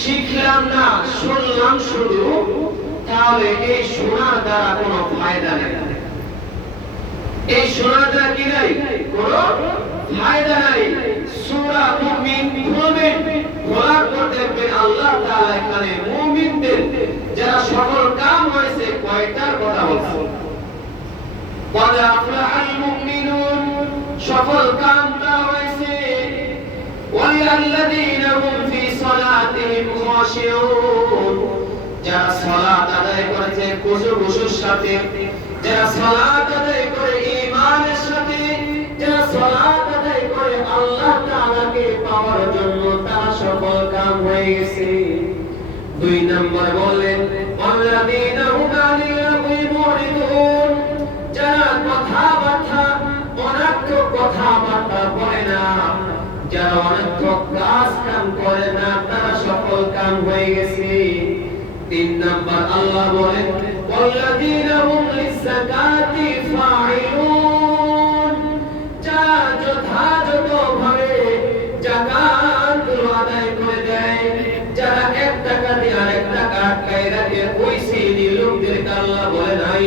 শিখলাম না, শুনলাম শুধু, তাহলে এই শোনার দ্বারা কোনো ফায়দা নেই। এই শোনার দ্বারা কি নাই? কোনো ফায়দা নাই। সূরা মুমিন খুলবেন, খোলার পর দেখবেন আল্লাহ তাআলা এখানে মুমিনদের যারা সফল কাম হয়েছে কয়টার কথা বলছে। قد أفلح المؤمنون সফল কামটা হয়েছে والذين هم في صلاتهم خاشعون যারা সালাত আদায় করেছে খুশুর সাথে, যারা সালাত আদায় করে ঈমানের সাথে, যারা সালাত আদায় করে আল্লাহ তাআলাকে পাওয়ার জন্য তারা সফল কাম হয়ে গেছে। দুই নম্বর বলেন والذين هم عن اللغو معرضون যারা কথাবার্তা অনর্থক কথাবার্তা বলে না, যারা অনর্থক কাজ কাম করে না, তারা সফল কাম হয়ে গেছে। তিন নম্বর আল্লাহ বলেন ওয়াল্লাযীনা হুম লিযাকাতি ফাঈলুন যারা যথাযথভাবে যাকাত আদায় করে দেয়, যারা এক টাকা দিয়ে আরেক টাকা আটকায় রাখে, ওই শ্রেণী লোকদেরকে আল্লাহ বলে নাই।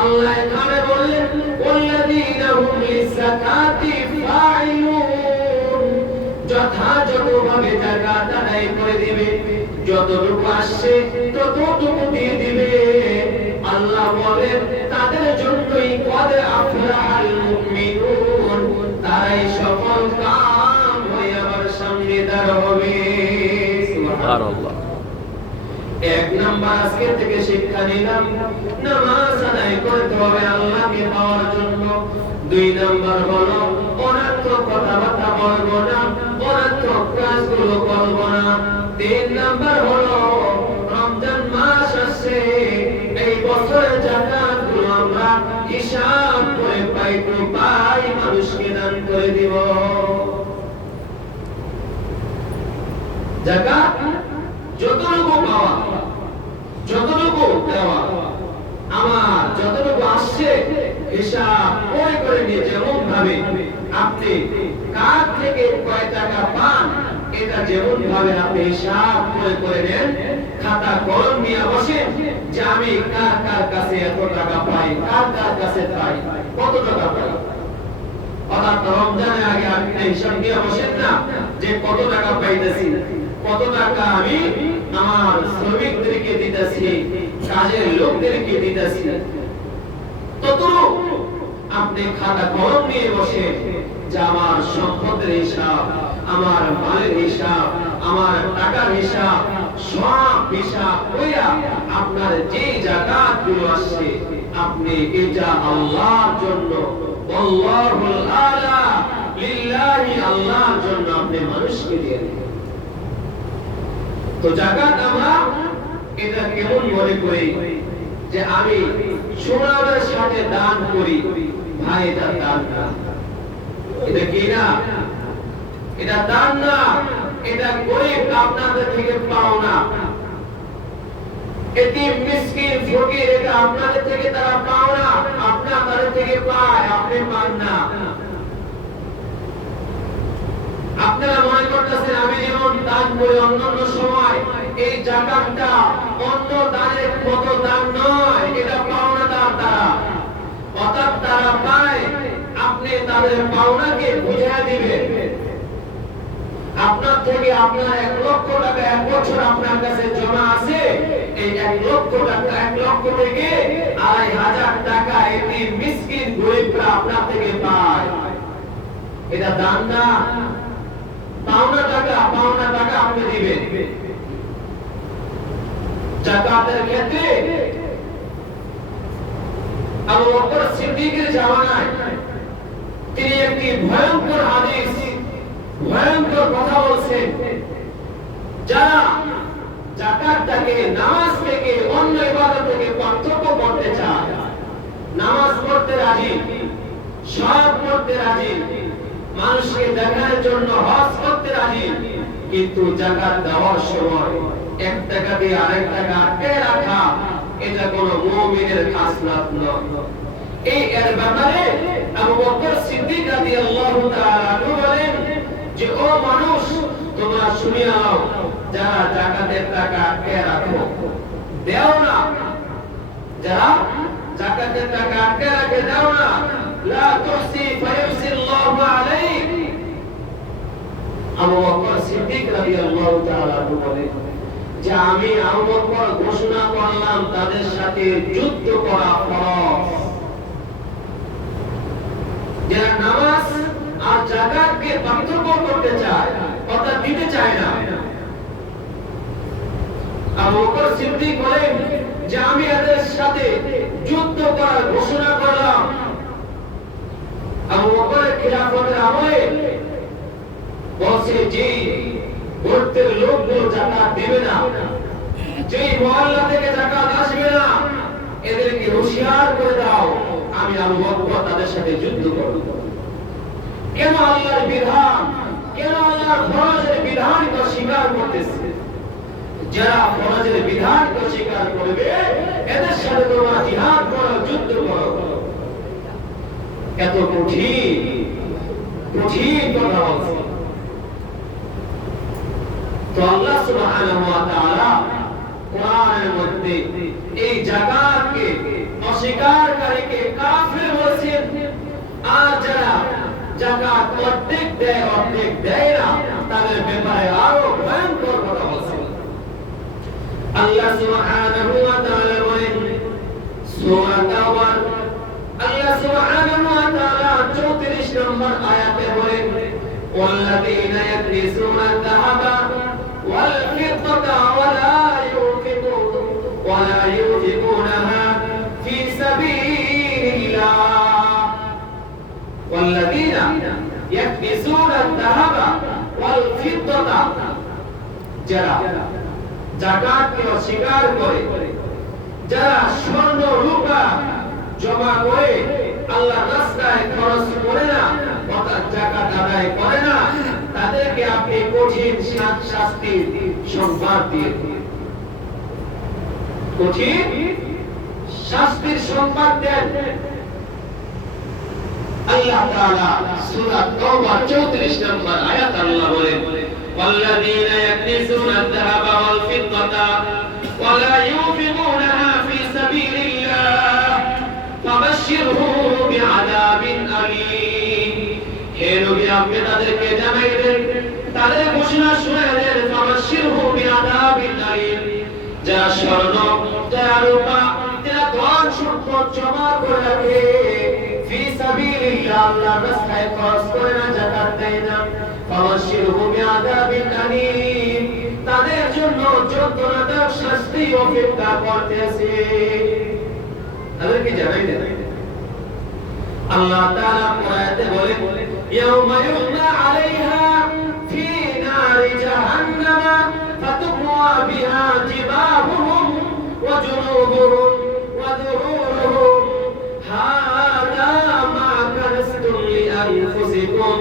আল্লাহ এখানে বললেন ওয়াল্লাযীনা হুম লিযাকাতি ফাঈলুন যথাযথভাবে যাকাত আদায় করে দিবে, যতটুকু আসছে ততটুকু দিয়ে দিবে। আল্লাহ বলেন তাদের জন্যই কদ আফলাহাল মুমিনুন, তারাই সফল কাম হয়ে আবার সামনে দাঁড় হবে। সুবহানাল্লাহ। এক নাম্বার আজকে থেকে শিক্ষা নিলাম, নামাজ আদায় করতে হবে আল্লাহকে পাওয়ার জন্য। দুই নাম্বার হলো অনর্থক কথাবার্তা বলবো না, অনর্থক কাজগুলো করবো না। তিন নাম্বার হলো রমজান মাস আসছে, এই বছরের যাকাতগুলো আমরা হিসাব করে পাই মানুষকে দান করে দিব। যাকাত যতটুকু পাওয়া, যতটুকু দেওয়া, আমার যতটুকু আসছে হিসাব করে নিয়ে, যেমন ভাবে আপনি কার থেকে কয় টাকা পান এটা যেমন ভাবে আপনি হিসাব করে নেন, খাতা কলম নিয়ে বসেন যে আমি কার কাছে এত টাকা পাই, কার কাছে পাই, কত টাকা পাই। অর্থাৎ রমজানের আগে আপনি হিসাব নিয়ে বসেন না যে কত টাকা পাইতেছি, কত টাকা আমি আমার শ্রমিকদেরকে দিতেছি, কাজের লোকদেরকে দিতেছি। ততটুকু আপনি খাতা কলম নিয়ে বসে যে আমার সম্পদের হিসাব, আমার মালের হিসাব, আমার টাকার হিসাব, সব হিসাব কইরা আপনার যে যাকাতগুলো আসছে আপনি এটা আল্লাহর জন্য, আল্লাহুল আলা লিল্লাহি, আল্লাহর জন্য আপনি মানুষকে দিয়ে দিন। তো যাকাত আমরা এটা কেমন মনে করি যে আমি সোনার সাথে দান করি, ভাই এটা দান না, এটা কি না, এটা দান না, এটা গরিব আপনাদের থেকে পাও না, এতিম মিসকিন ফকির এটা আপনাদের থেকে তারা পাও না, আপনাদের থেকে পায়, আপনি পান না। আপনারা মনে করতেছেন আমি যেমন দান করি অন্যান্য সময়, এই যাকাতটা অন্য দানের মতো দান নয়, এটা পাওনা দান তারা, অর্থাৎ তারা পায়, আপনি তাদের পাওনাকে বুঝিয়ে দিবেন। আপনার থেকে আপনার 1 লক্ষ টাকা এক বছর আপনার কাছে জমা আছে, এই 1 লক্ষ টাকা, 1 লক্ষ থেকে 2,500 টাকা এতিম মিসকিন গরিবরা আপনার থেকে পায়, এটা দান না, পাওনা টাকা আপনি দিবেন। যাকাতের ক্ষেত্রে আবু বকর সিদ্দিকের জামানায় তিনি একটি ভয়ঙ্কর হাদিস, ভয়ঙ্কর কথা বলছেন, যারা যাকাতটাকে নামাজ থেকে অন্য ইবাদত থেকে পার্থক্য করতে চায়, নামাজ পড়তে রাজি, সব করতে রাজি, মানুষকে দেখার জন্য হজ করতে রাজি, কিন্তু যাকাত দেওয়ার সময় 1 টাকা দিয়ে আরেক টাকা আটকে রাখা, এটা কোন মুমিনের খাসলত নয়। এর ব্যাপারে আবু বকর সিদ্দিক রাদিয়াল্লাহু তাআলা বলেন যে ও মানুষ তোমরা শুনে নাও, যারা যাকাতের টাকা আটকে রাখো, দেও না, যারা যাকাতের টাকা আটকে রাখে দাও না, লা তুহসি ফায়ুহসি আল্লাহু আলাইক। আবু বকর সিদ্দিক রাদিয়াল্লাহু তাআলা বলেন যে আমি আবু বকর ঘোষণা করলাম তাদের সাথে যুদ্ধ করা ফরজ। যারা নামাজ আর যাকাতকে পার্থক্য করতে চায়, অর্থাৎ দিতে চায় না, আবু বকর সিদ্দিক বলেন যে আমি এদের সাথে যুদ্ধ করার ঘোষণা করলাম। আবু বকরের খিলাফতের আমলে বলছে যে গোত্রের লোকগুলো যাকাত দেবে না, যে মহল্লা থেকে যাকাত আসবে না, এদেরকে হুঁশিয়ার করে দাও, আমি আবু বকর তাদের সাথে যুদ্ধ করব। কেন আল্লাহর বিধান, কেন আল্লাহর ফরজের বিধানকে স্বীকার করতেছে? যারা ফরজের বিধানকে স্বীকার করবে এদের সাথে তোমরা জিহাদ করো, যুদ্ধ করো। এত কঠিন কঠিন কথা বলছে। তো আল্লাহ সুবহানাহু ওয়া তাআলা কোরআনের মধ্যে এই যাকাতকে অস্বীকারকারীকে কাফির বলেছেন, আর যারা যাকাত অর্ধেক দেয় অর্ধেক দেয় না তাদের ব্যাপারে আরো ভয়ঙ্কর কথা বলছেন। আল্লাহ সুবহানাহু ওয়া তাআলা বলেন সূরা তাওবা, আল্লাহ সুবহানাহু ওয়া তাআলা 34 নম্বর আয়াতে বলেন ওয়াল্লাযীনা ইয়াকনিসুনা আয-যাহাবা ওয়াল ফিদ্দাতা ওয়ালা ইউনফিকুনাহা ফি সাবিলিল্লাহ। ওয়াল্লাযীনা ইয়াকনিসুনা আয-যাহাবা ওয়াল ফিদ্দাতা, যারা যাকাতকে অস্বীকার করে, যারা স্বর্ণ রূপা জমা করে আল্লাহর রাস্তায় খরচ করে না, অর্থাৎ যাকাত আদায় করে না, তাদেরকে আপনি কঠিন শাস্তির সংবাদ দিয়ে, কঠিন শাস্তির সংবাদ দেন। আল্লাহ তাআলা সূরা তাওবা 34 নম্বর আয়াত আল্লাহ বলেন والذين يكنزون الذهب والفضة ولا ينفقونها في سبيل الله فبشرهم بعذاب أليم। হে নবী, আপনি তাদেরকে জানাই দেন, তাদের ঘোষণা শুনে দেন, ফাবাশশিরহুম বিআযাবিন আলীম। যারা স্বর্ণ, যারা রূপা, যারা ধন সম্পদ জমা করে রাখে, ফি সাবিলিল্লাহ আল্লাহর রাস্তায় খরচ করে না, যাকাত দেয় না, ফাবাশশিরহুম বিআযাবিন আলীম, তাদের জন্য যন্ত্রণাদায়ক শাস্তি অপেক্ষা করতেছে। তাদেরকে জানাই দেন। আল্লাহ তাআলা কোরআনে বলেন ইয়াউমা ইউহমা আলাইহা ফি নারি জাহান্নাম ফাতুকওয়া বিহা জিবাহুহুম ওয়া জুনুবুহুম ওয়া যুহুরুহুম হাযা মা কানতুম লিআনফুসিকুম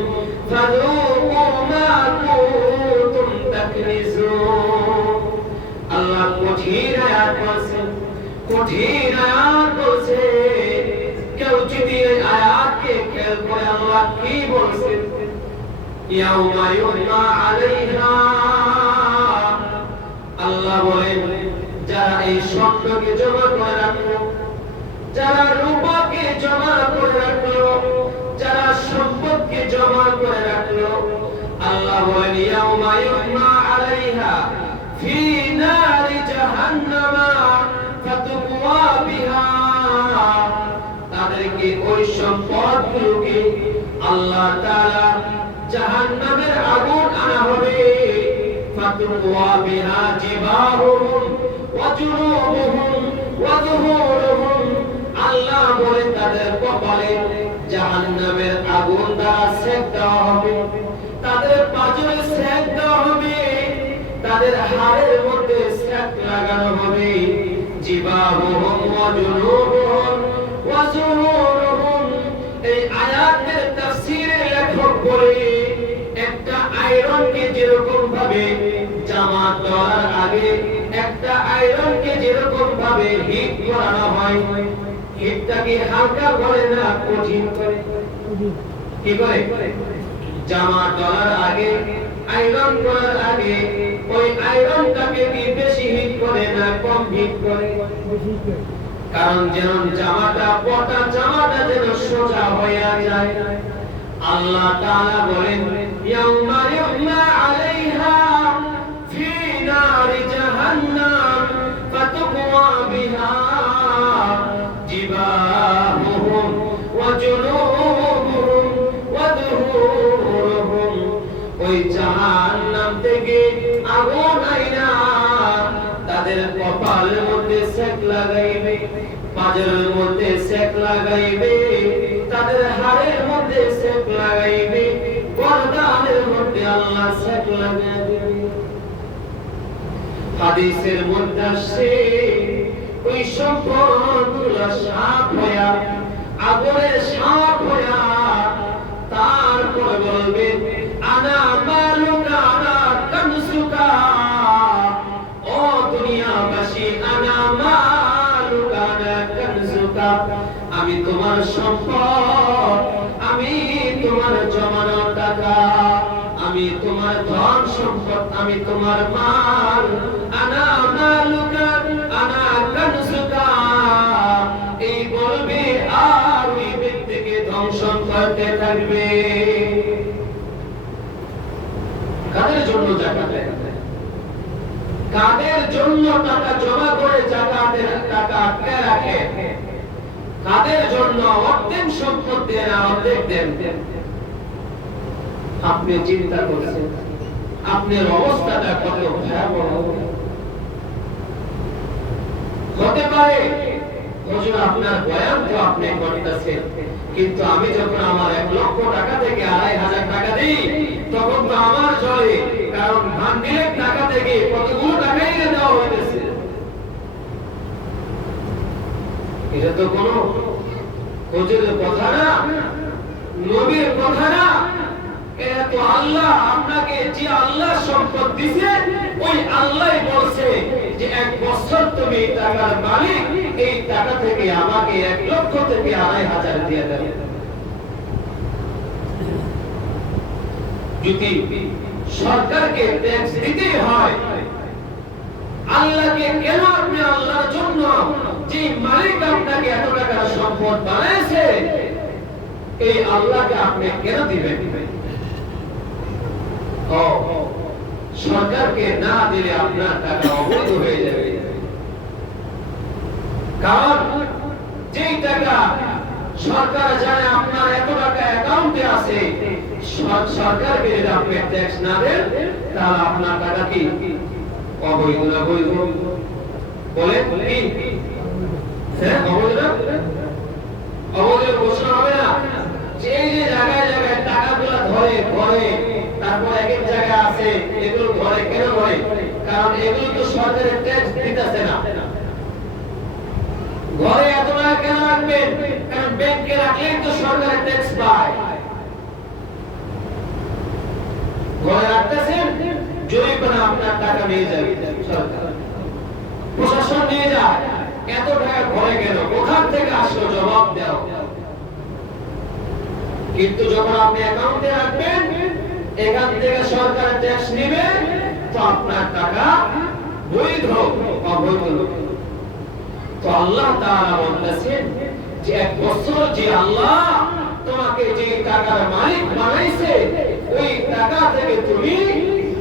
ফাযুকু মা কুনতুম তাকনিজুন। আল্লাহ কঠিন আয়াত বলছেন, কঠিন আয়াত বলছে। কেউ যদি এই আয়াতকে খেয়াল করে আল্লাহ কি বলছেন, ইয়াউমা ইউহমা আলাইহা, আল্লাহ বলেন যারা এই স্বর্ণকে জমা করে রাখলো, যারা রূপাকে জমা করে রাখলো, যারা সম্পদকে জমা করে রাখলো, আল্লাহ বলেন ইয়াউমা ইউহমা আলাইহা ফি নারি জাহান্নাম ফাতুকওয়া বিহা, তাদেরকে ওই সম্পদগুলোকে আল্লাহ তাআলা জাহান্নামের আগুন আনা হবে, ফাতুকওয়া বিহা জিবাহুম ওয়া জুনুবুহুম ওয়া যুহুরুহুম, আল্লাহ বলেন তাদের কপালে জাহান্নামের আগুন দ্বারা সেক দেওয়া হবে, তাদের পাঁজরে সেক দেওয়া হবে, তাদের হাড়ের মধ্যে সেক লাগানো হবে, জিবাহুম ওয়া জুনুবুহুম ওয়া যুহুরুহুম। এই আয়াতের তাফসীরে লেখক বলে একটা আয়রনকে যেরকম ভাবে জামা করার আগে একটা আয়রনকে যেরকম ভাবে হিট করানো হয়, হিটটাকে হালকা করে না কঠিন করে, কি করে? জামা করার আগে, আয়রন করার আগে ওই না কমপ্লিট করে, কারণ যেন জামাটা পটা জামাটা যেন সোজা হয়ে যায়। আল্লাহ তাআলা বলেন ইয়াউমা ইউমা আলাইহা ফি নারি জাহান্নাম ফাতুকওয়া বিহা জিবাহুহুম ওয়া জুনুবুহুম ওয়া যুহুরুহুম। ওই জাহান্নাম থেকে আগুন আইনা তাদের কপালের মধ্যে সেক লাগাইবে, পাজরের মধ্যে সেক লাগাইবে, তাদের হাড়ের মধ্যে সেক লাগাইবে, গর্দানের মধ্যে আল্লাহ সেক লাগাইবে। হাদিসের মধ্যে আসছে ওই সম্পদগুলো সাপ হইয়া আগুনের সাপ হইয়া তারপর বলবে আনা মালুকা আনা কানসুকা, ও দুনিয়াবাসী আনা মালুকা আনা কানসুকা, আমি তোমার সম্পদ, আমি তোমার জমানো টাকা, আমি তোমার ধন সম্পদ, আমি তোমার মাল। আনা মালুকা আনা কানসুকা, এই বলবে আর ওই ব্যক্তিকে ধ্বংসন করতে থাকবে। কাদের জন্য জাকাত দেয়? কাদের জন্য টাকা জমা করে জাকাতের টাকা আটকে রাখে? কাদের জন্য অর্ধেক সম্পদ দেন আর অর্ধেক দেন? আপনি চিন্তা করছেন আপনার অবস্থাটা কত ভয়াবহ হতে পারে? হুজুর আপনার বয়ান তো আপনি করতেছেন, কিন্তু আমি যখন আমার 1 লক্ষ টাকা থেকে 2,500 টাকা দিই তখন তো আমার চলে, কারণ ধান দিলে টাকা থেকে কতগুলো টাকাই দেওয়া হইতেছে। এটা তো কোনো হুজুরের কথা না, নবীর কথা না, এটা তো আল্লাহ আপনাকে যে আল্লাহ সম্পদ দিয়েছে ওই আল্লাহই বলছে যে 1 বছর তুমি টাকার মালিক, এই টাকা থেকে আমাকে 1 লক্ষ থেকে 2,500 দিয়ে দেবে। যদি সরকারকে ট্যাক্স দিতে হয়, আল্লাহকে কেন আপনি আল্লাহর জন্য যে মালিক আপনাকে এত টাকার সম্পদ বানাইছে এই আল্লাহকে আপনি কেন দিবেন? সরকারকে না দিলে আপনার টাকা অবৈধ হয়ে যাবে, কারণ যেই টাকা সরকার জানে আপনার এত টাকা অ্যাকাউন্টে আছে, সরকারকে যদি আপনি ট্যাক্স না দেন তাহলে আপনার টাকা কি অবৈধ না বৈধ? বলে কি হ্যাঁ অবৈধ? অবৈধ ঘোষণা হবে না? যে যে জায়গায় জায়গায় টাকাগুলো ধরে ঘরে, তারপর এক এক জায়গায় আছে এগুলো ঘরে কেন ধরে? কারণ এগুলো তো সরকারের ট্যাক্স দিতেছে না। ঘরে এত টাকা কেন রাখবেন? কারণ ব্যাংকে রাখলেই তো সরকারের ট্যাক্স পায়। ঘরে রাখতেছেন জরিমানা আপনার টাকা নিয়ে যাবে সরকার, প্রশাসন নিয়ে যায়। এত টাকা ঘরে কেন, কোথা থেকে আসলো জবাব দাও। কিন্তু যখন আপনি অ্যাকাউন্টে রাখবেন এখান থেকে সরকার ট্যাক্স নেবে, তো আপনার টাকা বৈধ অবৈধ। তো আল্লাহ তাআলা বলতেছেন যে 1 বছর যে আল্লাহ তোমাকে যে টাকার মালিক বানাইছে ওই টাকা থেকে তুমি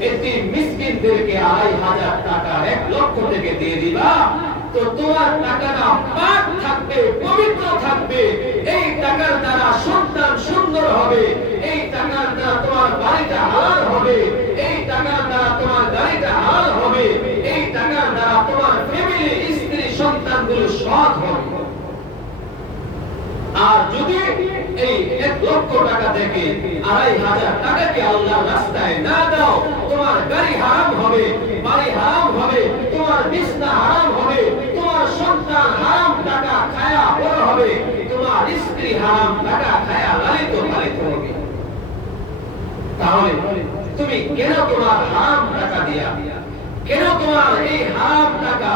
এতিম মিসকিনদেরকে 2,500 টাকা 1 লক্ষ থেকে দিয়ে দিবা, তো তোমার টাকাটা পাক থাকবে, পবিত্র থাকবে। এই টাকার দ্বারা সন্তান সুন্দর হবে, এই টাকার দ্বারা তোমার বাড়িটা হালাল হবে, এই টাকার দ্বারা তোমার গাড়িটা হালাল হবে, এই টাকার দ্বারা তোমার ফ্যামিলি স্ত্রী সন্তানগুলো সৎ হবে। আর যদি এই 1 লক্ষ টাকা থেকে 2,500 টাকাকে আল্লাহর রাস্তায় না দাও, তোমার গাড়ি হারাম হবে, বাড়ি হারাম হবে, তোমার বিছনা হারাম হবে, তোমার সন্তান হারাম টাকা খায়া বড় হবে, তোমার স্ত্রী হারাম টাকা খায়া লালিত পালিত হবে। তাহলে তুমি কেন তোমার হারাম টাকা দিয়া, কেন তোমার এই হারাম টাকা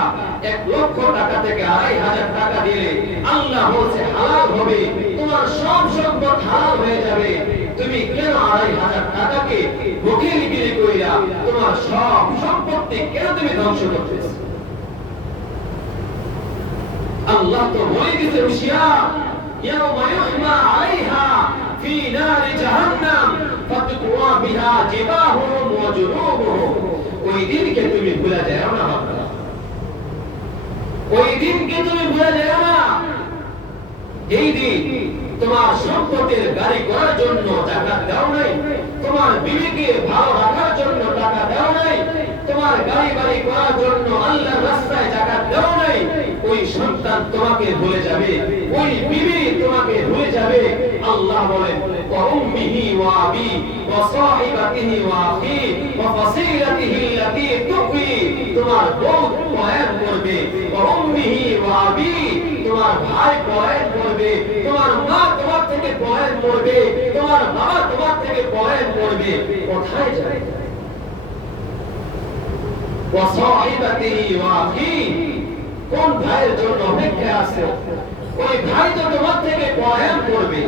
1 লক্ষ টাকা থেকে 2,500 টাকা দিলে আল্লাহ বলছে হালাল হবে, তোমার সব সম্পদ হালাল হয়ে যাবে, তুমি কেন 2,500 টাকাকে বকিলগিরি কইরা তোমার সব সম্পত্তি কেন তুমি ধ্বংস করতেছ? আল্লাহ তো বলে দিতে রুশিয়া ইয়াউমা ইউহমা আলাইহা ফি নারি জাহান্নাম ফাতকুয়া বিহা জিবাহুম ওয়া জুনুবুহুম। ওই দিনকে তুমি ভুলে যাও না বাবা, ওই দিনকে তুমি ভুলে যাও না। এই দিন তোমার সম্পদের গাড়ি করার জন্য টাকা দাও নাই, তোমার বিবিকে ভালো রাখার জন্য টাকা দাও নাই, তোমার গাড়ি বাড়ি করার জন্য আল্লাহর রাস্তায় টাকা দাও নাই। ওই সন্তান তোমাকে ভুলে যাবে, ওই বিবি তোমাকে ভুলে যাবে। আল্লাহ বলেন ওয়া উম্মিহি ওয়া আবি ওয়া সাহিবাতিহি ওয়া আখি ওয়া ফাসিলাতিহি আল্লাতী তুকি। তোমার বউ পলায়ন করবে, ওয়া উম্মিহি ওয়া আবি, তোমার ভাই পলায়ন করবে, তোমার মা তোমার থেকে পলায়ন করবে, তোমার বাবা তোমার থেকে পলায়ন করবে। কোথায় যাবে? ওয়া সাহিবাতিহি ওয়া আখি, কোন ভাইয়ের জন্য অপেক্ষা আছে? ওই ভাই তো তোমার থেকে পলায়ন করবে।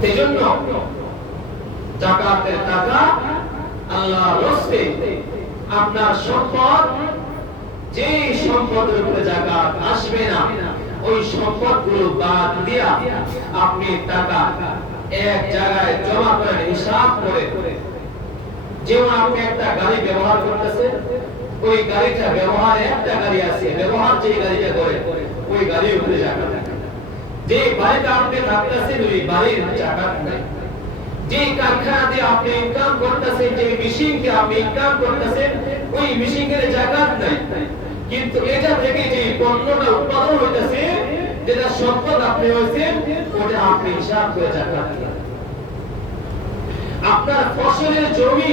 সেজন্য যাকাতের টাকা আল্লাহর রাস্তে আপনার সম্পদ, যে সম্পদের উপরে যাকাত আসবে না ওই সম্পদগুলো বাদ দিয়া আপনি টাকা এক জায়গায় জমা করেন, হিসাব করে। যেমন আপনি একটা গাড়ি ব্যবহার করতেছেন, ওই গাড়িটা ব্যবহারে একটা গাড়ি আছে, ব্যবহার যে গাড়িটা করে ওই গাড়ির উপরে যাকাত। যে বাড়িতে আপনি থাকতেছেন ওই বাড়ির যাকাত নাই। যে কারখানাতে আপনি ইনকাম করতেছেন, যে মেশিনকে আপনি ইনকাম করতেছেন ওই মেশিনের যাকাত নাই। কিন্তু এটা থেকে যে পণ্যটা উৎপাদন হইতেছে, যেটা সম্পদ আপনি হইছেন, ওটা আপনি হিসাব করে যাকাত দিবেন। আপনার ফসলের জমি,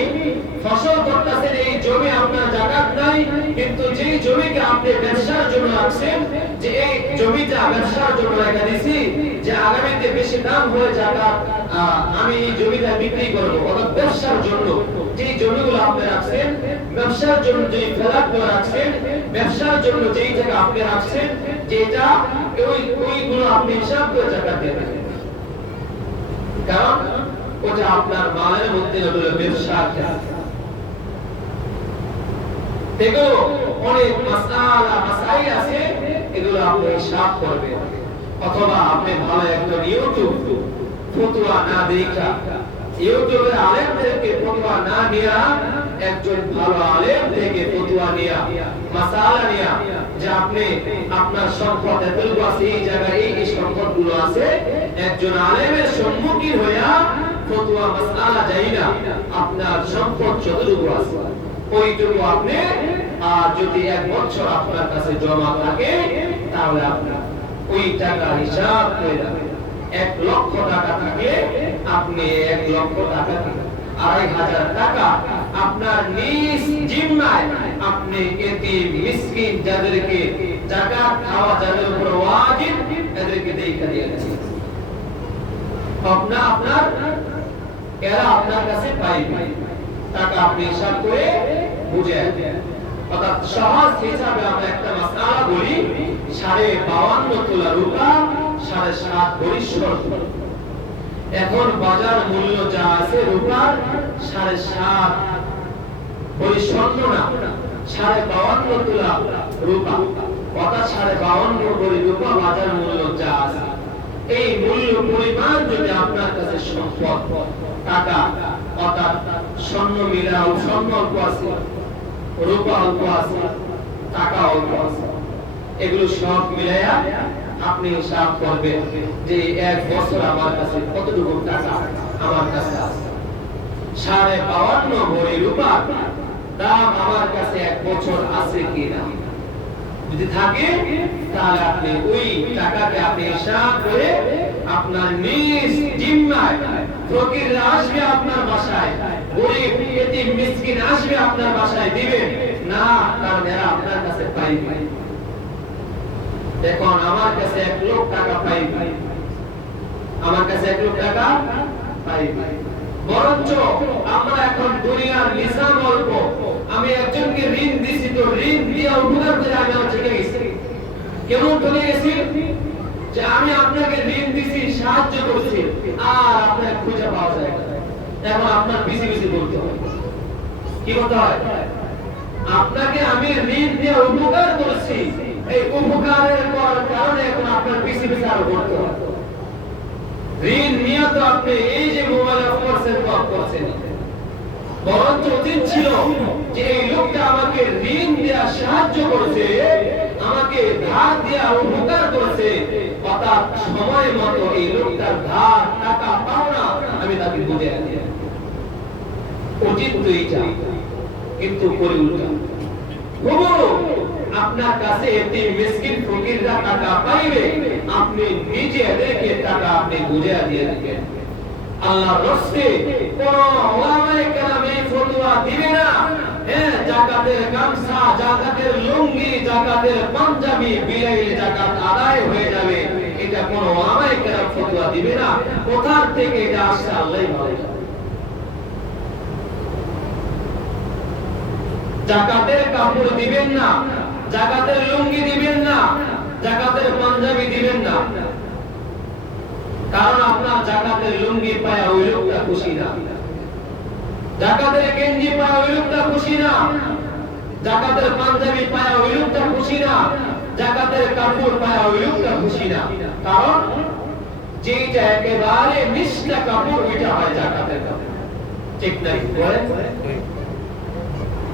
ফসল করতেছেন, এই জমি আপনার যাকাত নাই, কিন্তু যে জমিকে আপনি ব্যবসার জন্য রাখছেন, যে এই জমিটা ব্যবসার জন্য রেখে দিয়েছি, যে আগামীতে বেশি দাম হয়ে যাকাত আমি এই জমিটা বিক্রি করব, অর্থাৎ ব্যবসার জন্য যে জমিগুলো আপনি রাখছেন, ব্যবসার জন্য যে ফ্ল্যাটগুলো রাখছেন, ব্যবসার জন্য যেই জায়গা আপনি রাখছেন, যেটা ওইগুলো আপনি হিসাব করে যাকাত দেবেন। কারণ ওটা আপনার মালের মধ্যে হলো ব্যবসা। এগুলো অনেক মাসাইল আছে, এগুলো আপনি হিসাব করবেন। অথবা আপনি ভালো একজন ইউটিউব ফতোয়া না দেখা, ইউটিউবের আলেমদেরকে ফতোয়া না নিয়া, একজন ভালো আলেম থেকে ফতোয়া নিয়া, মাসালা নিয়া, যে আপনি আপনার সম্পদ এতটুকু আছে, এই জায়গায় এই সম্পদগুলো আছে, একজন আলেমের সম্মুখীন হইয়া ফতোয়া মাসআলা যাই না, আপনার সম্পদ যতটুকু আছে ওইটুকু আপনি, আর যদি এক বছর আপনার কাছে জমা থাকে তাহলে আপনার ওই টাকা হিসাব করে যাবে। 1 লক্ষ টাকা থাকে, আপনি 1 লক্ষ টাকা থেকে 2,500 টাকা আপনার নিজ জিম্মায় আপনি এতিম মিসকিন যাদেরকে যাকাত খাওয়া যাদের উপর ওয়াজিব, এদেরকে দেখা দিয়েছেন। আপনার এরা আপনার কাছে পাইবে টাকা, আপনি হিসাব করে বুঝেন। অর্থাৎ সহজ হিসাবে আমরা একটা মাসআলা বলি, 52.5 তোলা রূপা 7.5 ভরি স্বর্ণ। এখন বাজার মূল্য যা আছে রূপার 7.5 ভরি স্বর্ণ না, 52.5 তোলা রূপা, অর্থাৎ 52.5 ভরি রূপা বাজার মূল্য যা আছে। এই মূল্য পরিমাণ যদি আপনার কাছে সম্পদ টাকা, অর্থাৎ স্বর্ণ মিলাও, স্বর্ণ অল্প আছে, রূপা অল্প আছে, টাকা অল্প আছে, এগুলো সব মিলাইয়া আপনি হিসাব করবেন যে 1 বছর আমার কাছে কতটুকু টাকা আমার কাছে আছে। 52.5 ভরি রূপার দাম আমার কাছে 1 বছর আছে কিনা, যদি থাকে তাহলে আপনি ওই টাকাকে আপনি হিসাব করে আপনার নিজ জিম্মায়, ফকির আসবে আপনার বাসায়, গরিব এতিম মিসকিন আসবে আপনার বাসায় দিবেন না, কারণ এরা আপনার কাছে পাইবে। দেখুন আমার কাছে 1 লক্ষ টাকা পাইবে, আমার কাছে 1 লক্ষ টাকা পাইবে, বরঞ্চ আমরা এখন দুনিয়ার নিজাম অল্প, আমি একজনকে ঋণ দিছি, তো ঋণ দিয়া উপকার করে আমি চলে গেছি। কেমন চলে গেছি? যে আমি আপনাকে ঋণ দিছি, সাহায্য করছি, আর আপনার খুঁজে পাওয়া যায় না। এখন আপনার বেশি বেশি বলতে হয়, কি করতে হয়? আপনাকে আমি ঋণ দিয়ে উপকার করছি, এই উপকারের কারণে এখন আপনার পিছে পিছে আরো করতে হবে। ঋণ নিয়ে তো আপনি এই যে মোবাইল করছেন তো করছেন, বরঞ্চ উচিত ছিল যে এই লোকটা আমাকে ঋণ দেওয়া সাহায্য করছে, আমাকে ধার দেওয়া উপকার করছে, অর্থাৎ সময় মতো এই লোকটার ধার টাকা পাওনা আমি তাকে বুঝে আনি। উচিত তো এইটা, কিন্তু করে উল্টা। আপনার কাছে এতে মিসকিন ফকিররা টাকা পাইবে, আপনি নিজে এদেরকে টাকা আপনি বুঝে দিয়ে দিবেন। আল্লাহর রাস্তে কোন ওলামায়ে কেরাম এই ফতোয়া দিবে না, হ্যাঁ যাকাতের গামছা, যাকাতের লুঙ্গি, যাকাতের পাঞ্জাবি বিলাইলে যাকাত আদায় হয়ে যাবে, এটা কোন ওলামায়ে কেরাম ফতোয়া দিবে না। কোথা থেকে এটা আসছে আল্লাহই ভালো জানে। যাকাতের কাপড় দিবেন না, যাকাতের লুঙ্গি দিবেন না, যাকাতের পাঞ্জাবি দিবেন না, কারণ আপনার যাকাতের লুঙ্গি পায়া ওই লোকটা খুশি না, যাকাতের গেঞ্জি পায়া ওই লোকটা খুশি না, যাকাতের পাঞ্জাবি পায়া ওই লোকটা খুশি না, যাকাতের কাপড় পায়া ওই লোকটা খুশি না। কারণ যেটা একেবারে নিষ্ঠা কাপড় ওইটা হয় যাকাতের কাপড়, ঠিক নাই?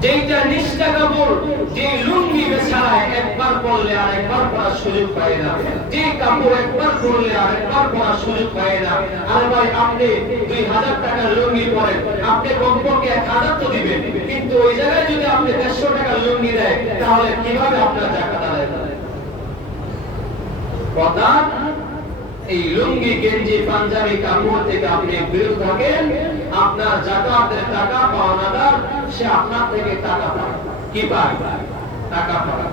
যেটা নিষ্ঠা কাপড়, যে লুঙ্গি বেচারায় একবার পরলে আর একবার পরার সুযোগ পায় না, যে কাপড় একবার পরলে আর একবার পরার সুযোগ পায় না। আরে ভাই আপনি 2000 টাকার লুঙ্গি পরেন, আপনি কমপক্ষে 1000 তো দিবেন, কিন্তু ওই জায়গায় যদি আপনি 150 টাকার লুঙ্গি দেয়, তাহলে কিভাবে আপনার যাকাত আদায় হবে? কথা এই লুঙ্গি গেঞ্জি পাঞ্জাবি কাপড় থেকে আপনি বিরত থাকেন, আপনার যাকাতের টাকা পাওনাদার সে আপনার থেকে টাকা পায়, কি পায়? টাকা পায়।